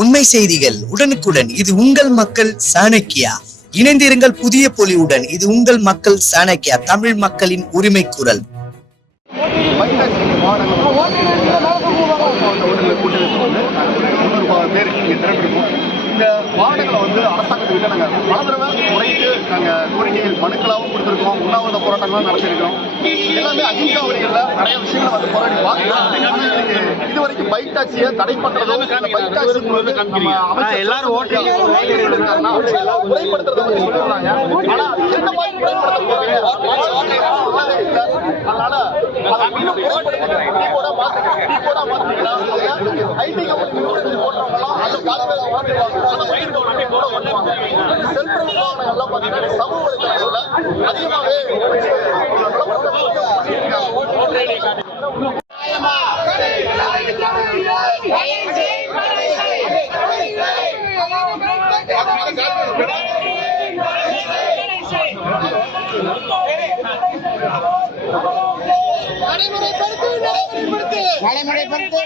உண்மை செய்திகள் உடனுக்குடன். இது உங்கள் மக்கள் சாணக்கியா. இணைந்திருங்கள் புதிய பொலிவுடன். இது உங்கள் மக்கள் சாணக்கியா, தமிழ் மக்களின் உரிமை குரல். இந்த வார்டுகளை அரசாங்கத்துக்கிட்ட நாங்கள் பல தடவை முறையிட்டு நாங்கள் கோரிக்கைகள் மனுக்களாகவும் கொடுத்துருக்கோம், உண்ணாவிரத போராட்டங்களும் நடத்திருக்கிறோம். எல்லாமே அகிம்சா வழிகளில் நிறைய விஷயங்களை போராடி பார்த்துருக்கோம். இது வரைக்கும் பைக் டாக்ஸியை தடை பண்றதோ பைக் டாக்ஸி எல்லாரும் முறைப்படுத்துறத பற்றி சொல்லுறாங்க. ஆனா என்ன மாதிரி முறைப்படுத்த போறாங்க அதனால ஐடி கம்பெனி போட்டவங்களாம் அந்த காலத்தில் சமூக அதிகமாகவே நடைமுறைப்படுத்து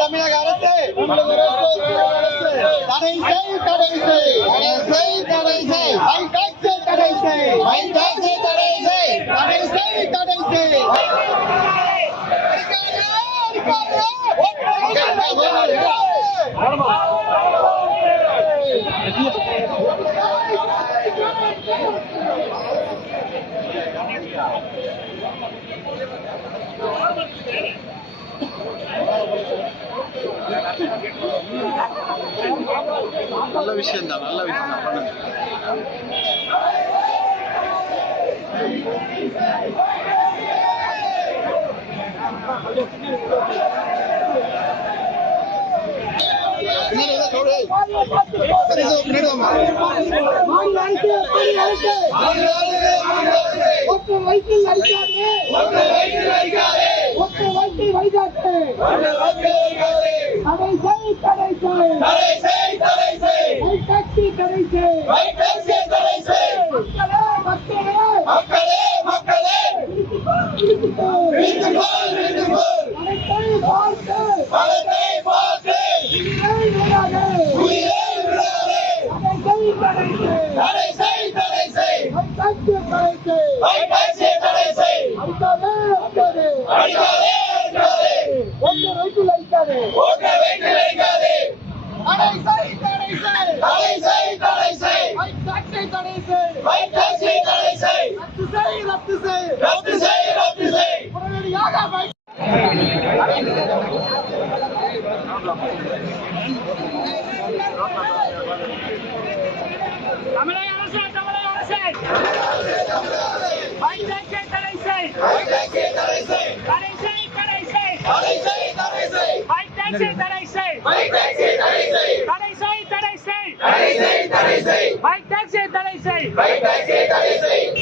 தமிழக அரசு தடை செய் நல்ல விஷயம் தான் பண்ணுங்க.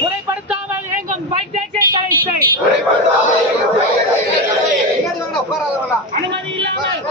முறைப்படுத்தாமல் இயங்கும் பைக் டாக்ஸியை தடை செய். அனுமதி இல்லாமல்